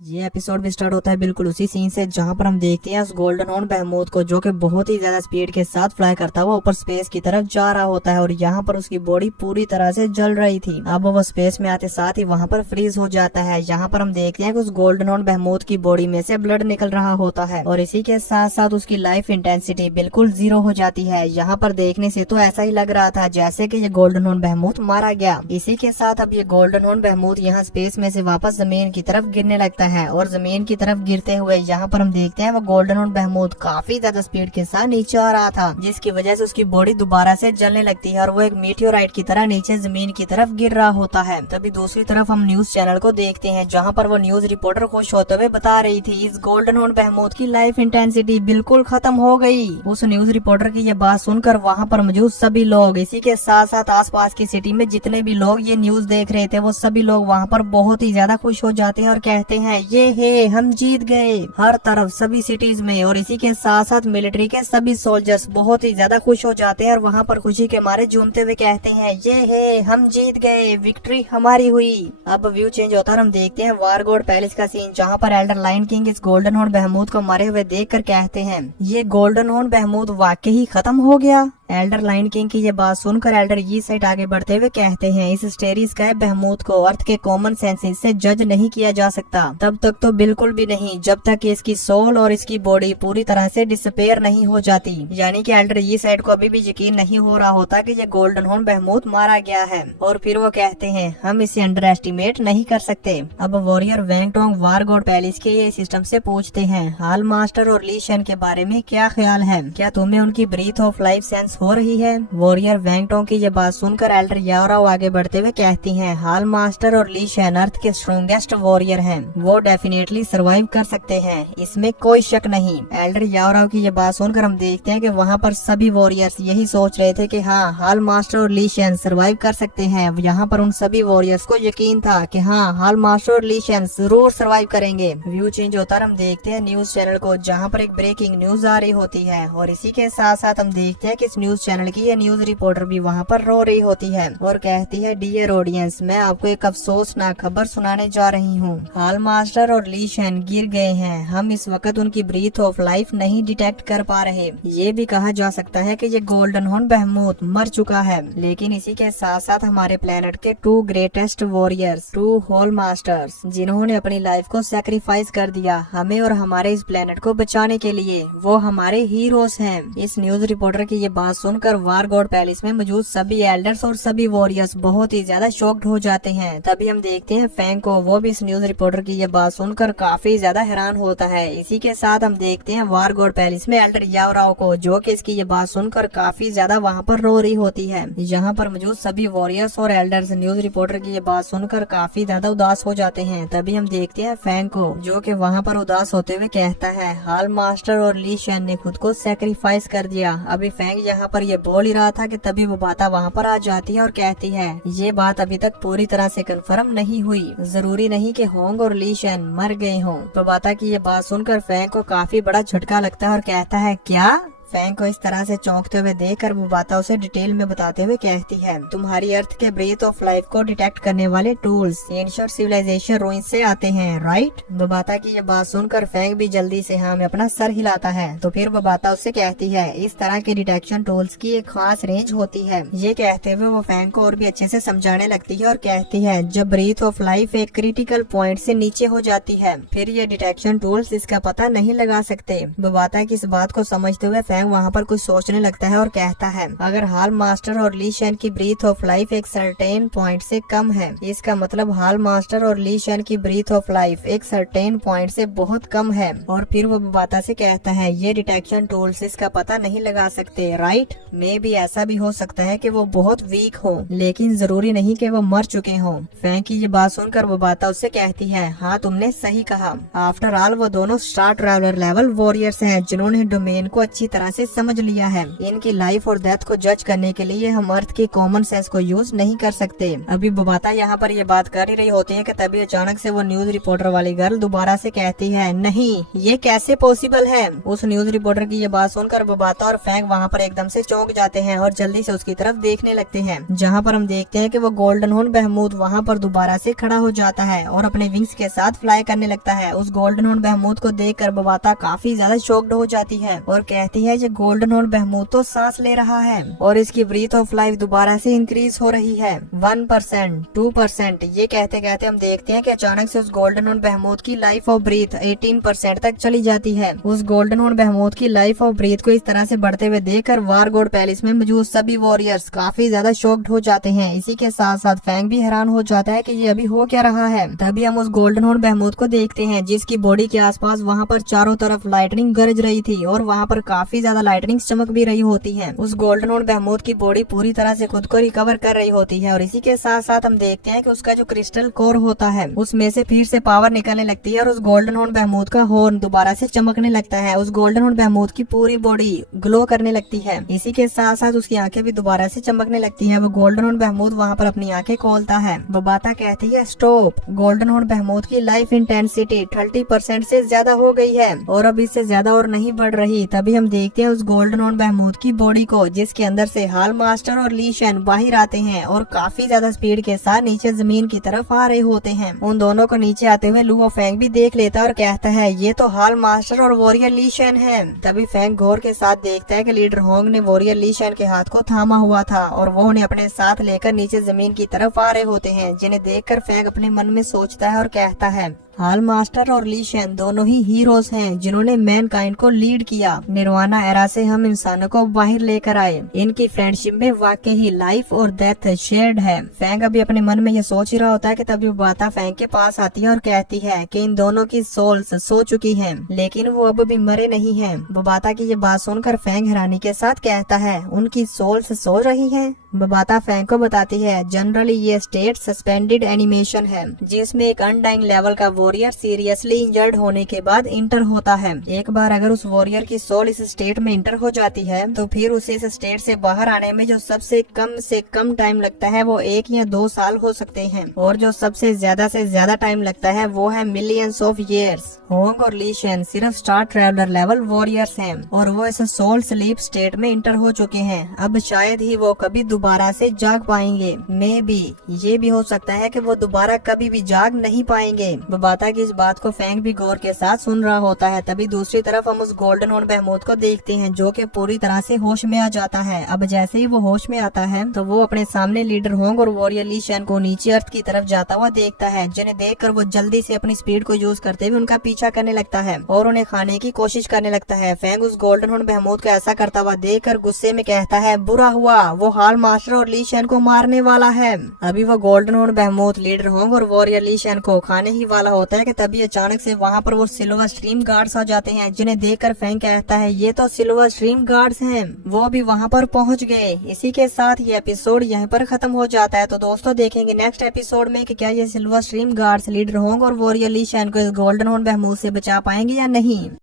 ये एपिसोड भी स्टार्ट होता है बिल्कुल उसी सीन से जहाँ पर हम देखते हैं उस गोल्डन हॉर्न बेहेमोथ को, जो कि बहुत ही ज्यादा स्पीड के साथ फ्लाई करता हुआ ऊपर स्पेस की तरफ जा रहा होता है और यहाँ पर उसकी बॉडी पूरी तरह से जल रही थी। अब वो स्पेस में आते साथ ही वहाँ पर फ्रीज हो जाता है। यहाँ पर हम देखते हैं कि उस गोल्डन हॉर्न बेहेमोथ की बॉडी में से ब्लड निकल रहा होता है और इसी के साथ साथ उसकी लाइफ इंटेंसिटी बिल्कुल 0 हो जाती है। यहाँ पर देखने से तो ऐसा ही लग रहा था जैसे कि ये गोल्डन हॉर्न बेहेमोथ मारा गया। इसी के साथ अब ये गोल्डन हॉर्न बेहेमोथ यहाँ स्पेस में से वापस जमीन की तरफ गिरने लगता है और जमीन की तरफ गिरते हुए यहाँ पर हम देखते हैं वो गोल्डन हॉर्न बेहेमोथ काफी ज्यादा स्पीड के साथ नीचे आ रहा था, जिसकी वजह से उसकी बॉडी दोबारा से जलने लगती है और वो एक मीटियोराइट की तरह नीचे जमीन की तरफ गिर रहा होता है। तभी दूसरी तरफ हम न्यूज चैनल को देखते हैं जहाँ पर वो न्यूज रिपोर्टर खुश होते हुए बता रही थी इस गोल्डन हॉर्न बेहेमोथ की लाइफ इंटेंसिटी बिल्कुल खत्म हो गई। उस न्यूज रिपोर्टर की ये बात सुनकर वहाँ पर मौजूद सभी लोग, इसी के साथ साथ आसपास की सिटी में जितने भी लोग ये न्यूज देख रहे थे, वो सभी लोग वहाँ पर बहुत ही ज्यादा खुश हो जाते हैं और कहते हैं ये है हम जीत गए। हर तरफ सभी सिटीज में और इसी के साथ साथ मिलिट्री के सभी सोल्जर्स बहुत ही ज्यादा खुश हो जाते हैं और वहाँ पर खुशी के मारे झूमते हुए कहते हैं ये है हम जीत गए, विक्ट्री हमारी हुई। अब व्यू चेंज होता है, हम देखते हैं वारगोड पैलेस का सीन जहाँ पर एल्डर लायन किंग इस गोल्डन हॉर्न बेहेमोथ को मरे हुए देखकर कहते हैं ये गोल्डन हॉर्न बेहेमोथ वाकई ही खत्म हो गया। एल्डर लायन किंग की ये बात सुनकर एल्डर ये साइड आगे बढ़ते हुए कहते हैं इस स्टेरी स्काई बेहेमोथ को अर्थ के कॉमन सेंसेस से जज नहीं किया जा सकता, तब तक तो बिल्कुल भी नहीं जब तक इसकी सोल और इसकी बॉडी पूरी तरह से डिसअपेयर नहीं हो जाती। यानी कि एल्डर ये साइड को अभी भी यकीन नहीं हो रहा होता कि ये गोल्डन हॉर्न बेहेमोथ मारा गया है और फिर वो कहते हैं हम इसे अंडर एस्टिमेट नहीं कर सकते। अब वॉरियर वैंगटोंग वारगोड पैलेस के ये सिस्टम से पूछते हैं हाल मास्टर और ली शन के बारे में क्या ख्याल है, क्या तुम्हें उनकी ब्रीथ ऑफ लाइफ सेंस हो रही है। वॉरियर वैंगटोंग की ये बात सुनकर एल्डर याओराओ आगे बढ़ते हुए कहती हैं हाल मास्टर और ली शन अर्थ के स्ट्रॉन्गेस्ट वॉरियर हैं, वो डेफिनेटली सरवाइव कर सकते हैं, इसमें कोई शक नहीं। एल्डर याओराओ की ये बात सुनकर हम देखते हैं कि वहाँ पर सभी वॉरियर्स यही सोच रहे थे कि हाँ हाल मास्टर और ली शन सरवाइव कर सकते हैं। यहाँ पर उन सभी वॉरियर्स को यकीन था कि हाँ हाल मास्टर और ली शन जरूर सरवाइव करेंगे। व्यू चेंज होता है, हम देखते हैं न्यूज चैनल को जहाँ पर एक ब्रेकिंग न्यूज आ रही होती है और इसी के साथ साथ हम देखते हैं कि इस न्यूज चैनल की ये न्यूज रिपोर्टर भी वहाँ पर रो रही होती है और कहती है डियर ऑडियंस, मैं आपको एक अफसोसनाक खबर सुनाने जा रही हूँ। हाल मास्टर और ली शन गिर गए हैं, हम इस वक्त उनकी ब्रीथ ऑफ लाइफ नहीं डिटेक्ट कर पा रहे। ये भी कहा जा सकता है कि ये गोल्डन हॉर्न बेहेमोथ मर चुका है, लेकिन इसी के साथ साथ हमारे प्लेनेट के 2 ग्रेटेस्ट वॉरियर्स, 2 होल मास्टर्स, जिन्होंने अपनी लाइफ को सैक्रिफाइस कर दिया हमें और हमारे इस प्लेनेट को बचाने के लिए, वो हमारे हीरोज हैं। इस न्यूज रिपोर्टर की ये बात सुनकर वारगोड पैलेस में मौजूद सभी एल्डर्स और सभी वॉरियर्स बहुत ही ज्यादा शॉक्ड हो जाते हैं। तभी हम देखते हैं फैंग को, वो भी इस न्यूज रिपोर्टर की ये बात सुनकर काफी ज्यादा हैरान होता है। इसी के साथ हम देखते हैं वारगोड पैलेस में एल्डर याओराओ को, जो कि इसकी ये बात सुनकर काफी ज्यादा वहाँ पर रो रही होती है। यहाँ पर मौजूद सभी वॉरियर्स और एल्डर्स न्यूज रिपोर्टर की ये बात सुनकर काफी ज्यादा उदास हो जाते हैं। तभी हम देखते हैं फैंग को, जो कि वहाँ पर उदास होते हुए कहता है हाल मास्टर और ली शन ने खुद को सैक्रिफाइस कर दिया। अभी फैंग यहाँ पर ये बोल ही रहा था कि तभी वो बाता वहाँ पर आ जाती है और कहती है ये बात अभी तक पूरी तरह से कंफर्म नहीं हुई, जरूरी नहीं कि होंग और ली शन मर गए हों। तो बाता की ये बात सुनकर फैंग को काफी बड़ा झटका लगता है और कहता है क्या। फैंग को इस तरह से चौंकते हुए देखकर वो बाता उसे डिटेल में बताते हुए कहती है तुम्हारी अर्थ के ब्रीथ ऑफ लाइफ को डिटेक्ट करने वाले टूल्स एंशिएंट सिविलाइजेशन रूइंस से आते हैं, राइट। वो बाता की ये बात सुनकर फैंग भी जल्दी से हाँ में अपना सर हिलाता है। तो फिर वो बाता उससे कहती है इस तरह के डिटेक्शन टूल्स की एक खास रेंज होती है। ये कहते हुए वो फैंग को और भी अच्छे से समझाने लगती है और कहती है जब ब्रीथ ऑफ लाइफ एक क्रिटिकल पॉइंट से नीचे हो जाती है फिर ये डिटेक्शन टूल्स इसका पता नहीं लगा सकते। वो बाता की इस बात को समझते हुए फैंग वहाँ पर कुछ सोचने लगता है और कहता है अगर हाल मास्टर और ली शन की ब्रीथ ऑफ लाइफ एक सर्टेन पॉइंट से कम है, इसका मतलब हाल मास्टर और ली शन की ब्रीथ ऑफ लाइफ एक सर्टेन पॉइंट से बहुत कम है। और फिर वो बाता से कहता है ये डिटेक्शन टूल्स इसका पता नहीं लगा सकते, राइट। मे भी ऐसा भी हो सकता है कि वो बहुत वीक हो, लेकिन जरूरी नहीं कि वो मर चुके हों। फैंग की ये बात सुनकर वो बाता उससे कहती है हाँ तुमने सही कहा, आफ्टर ऑल वो दोनों स्टार ट्रैवलर लेवल वॉरियर्स हैं जिन्होंने डोमेन को अच्छी तरह तरह से समझ लिया है। इनकी लाइफ और डेथ को जज करने के लिए हम अर्थ के कॉमन सेंस को यूज नहीं कर सकते। अभी बबाता यहाँ पर ये बात कर ही रही होती है कि तभी अचानक से वो न्यूज रिपोर्टर वाली गर्ल दोबारा से कहती है, नहीं ये कैसे पॉसिबल है। उस न्यूज रिपोर्टर की ये बात सुनकर बबाता और फैंग वहाँ पर एकदम से चौंक जाते हैं और जल्दी से उसकी तरफ देखने लगते हैं, जहाँ पर हम देखते हैं कि वो गोल्डन हॉर्न बहमूद वहाँ पर दोबारा से खड़ा हो जाता है और अपने विंग्स के साथ फ्लाई करने लगता है। उस गोल्डन हॉर्न बहमूद को देखकर बबाता काफी ज्यादा शॉक्ड हो जाती है और कहती है, ये गोल्डन हॉर्न बहमूद तो सांस ले रहा है और इसकी ब्रीथ ऑफ लाइफ दोबारा से इंक्रीज हो रही है 1%, 2%। ये कहते कहते हम देखते हैं कि अचानक से उस गोल्डन हॉर्न बहमूद की लाइफ ऑफ ब्रीथ 18% तक चली जाती है। उस गोल्डन हॉर्न बहमूद की लाइफ ऑफ ब्रीथ को इस तरह से बढ़ते हुए देखकर वार गॉड पैलेस में मौजूद सभी वॉरियर्स काफी ज्यादा शॉक्ड हो जाते हैं। इसी के साथ साथ फैंग भी हैरान हो जाता है कि ये अभी हो क्या रहा है। तभी हम उस गोल्डन हॉर्न बहमूद को देखते हैं जिसकी बॉडी के आसपास वहाँ पर चारों तरफ लाइटनिंग गरज रही थी और वहाँ पर काफी ज्यादा लाइटनिंग चमक भी रही होती है। उस गोल्डन हॉर्न बहमूद की बॉडी पूरी तरह से खुद को रिकवर कर रही होती है और इसी के साथ साथ हम देखते हैं कि उसका जो क्रिस्टल कोर होता है उसमें से फिर से पावर निकलने लगती है और उस गोल्डन हॉर्न बहमूद का हॉर्न दोबारा से चमकने लगता है। उस गोल्डन हॉर्न बहमूद की पूरी बॉडी ग्लो करने लगती है। इसी के साथ साथ उसकी आंखें भी दोबारा से चमकने लगती है। वो गोल्डन हॉर्न बहमूद वहाँ पर अपनी आंखें खोलता है। बबाता कहती है, स्टॉप। गोल्डन हॉर्न बहमूद की लाइफ इंटेंसिटी 30% से ज्यादा हो गई है और अब इससे ज्यादा और नहीं बढ़ रही। तभी हम देखते हैं उस गोल्डन हॉर्न बहमूद की बॉडी को जिसके अंदर से हाल मास्टर और ली शेन बाहर आते हैं और काफी ज्यादा स्पीड के साथ नीचे जमीन की तरफ आ रहे होते हैं। उन दोनों को नीचे आते हुए लुओ फैंग भी देख लेता है और कहता है, ये तो हाल मास्टर और वॉरियर ली शेन है। तभी फैंग गौर के साथ देखता है कि लीडर होंग ने वॉरियर ली शेन के हाथ को थामा हुआ था और वो उन्हें अपने साथ लेकर नीचे जमीन की तरफ आ रहे होते हैं, जिन्हें देखकर फैंग अपने मन में सोचता है और कहता है, हाल मास्टर और ली शेन दोनों ही हीरोज हैं जिन्होंने मैनकाइंड को लीड किया। निर्वाणा एरा से हम इंसानों को बाहर लेकर आए। इनकी फ्रेंडशिप में वाकई ही लाइफ और डेथ शेयर्ड है। फैंग अभी अपने मन में ये सोच ही रहा होता है कि तभी बबाता फैंग के पास आती है और कहती है कि इन दोनों की सोल्स सो चुकी हैं, लेकिन वो अब भी मरे नहीं हैं। बबाता की ये बात सुनकर फैंग हैरानी के साथ कहता है, उनकी सोल्स सो रही हैं? बबाता फैंग को बताती है, जनरली ये स्टेट सस्पेंडेड एनिमेशन है जिसमें एक अनडाइंग लेवल का वॉरियर सीरियसली इंजर्ड होने के बाद इंटर होता है। एक बार अगर उस वॉरियर की सोल इस स्टेट में इंटर हो जाती है तो फिर उसे इस स्टेट से बाहर आने में जो सबसे कम टाइम लगता है वो 1 या 2 साल हो सकते हैं और जो सबसे ज्यादा टाइम लगता है वो है मिलियंस ऑफ ईयर्स। होंग और ली शेन सिर्फ स्टार ट्रेवलर लेवल वॉरियर्स हैं और वो इस सोल स्लीप स्टेट में इंटर हो चुके हैं। अब शायद ही वो कभी दोबारा से जाग पाएंगे। मे बी ये भी हो सकता है कि वो दोबारा कभी भी जाग नहीं पाएंगे। बबाता की इस बात को फैंग भी गौर के साथ सुन रहा होता है। तभी दूसरी तरफ हम उस गोल्डन हॉर्न बहमूद को देखते हैं जो कि पूरी तरह से होश में आ जाता है। अब जैसे ही वो होश में आता है तो वो अपने सामने लीडर होंग और वॉरियर ली शेन को नीचे अर्थ की तरफ जाता हुआ देखता है, जिन्हें देखकर वो जल्दी से अपनी स्पीड को यूज करते हुए उनका पीछा करने लगता है और उन्हें खाने की कोशिश करने लगता है। फैंग उस गोल्डन हॉर्न बहमूद को ऐसा करता हुआ देखकर गुस्से में कहता है, बुरा हुआ, वो हाल मास्टर और ली शेन को मारने वाला है। अभी वो गोल्डन हॉर्न बहमूद लीडर होंग और वॉरियर ली शेन को खाने ही वाला होता है कि तभी अचानक से वहाँ पर वो सिल्वर स्ट्रीम गार्ड्स आ जाते हैं, जिन्हें देखकर फैंग कहता है, ये तो सिल्वर स्ट्रीम गार्ड्स हैं। वो भी वहाँ पर पहुँच गए। इसी के साथ ये एपिसोड यहीं पर खत्म हो जाता है। तो दोस्तों देखेंगे नेक्स्ट एपिसोड में कि क्या ये silver stream guards leader Hong और वॉरियर ली शेन को इस गोल्डन हॉर्न बहमूद से बचा पाएंगे या नहीं।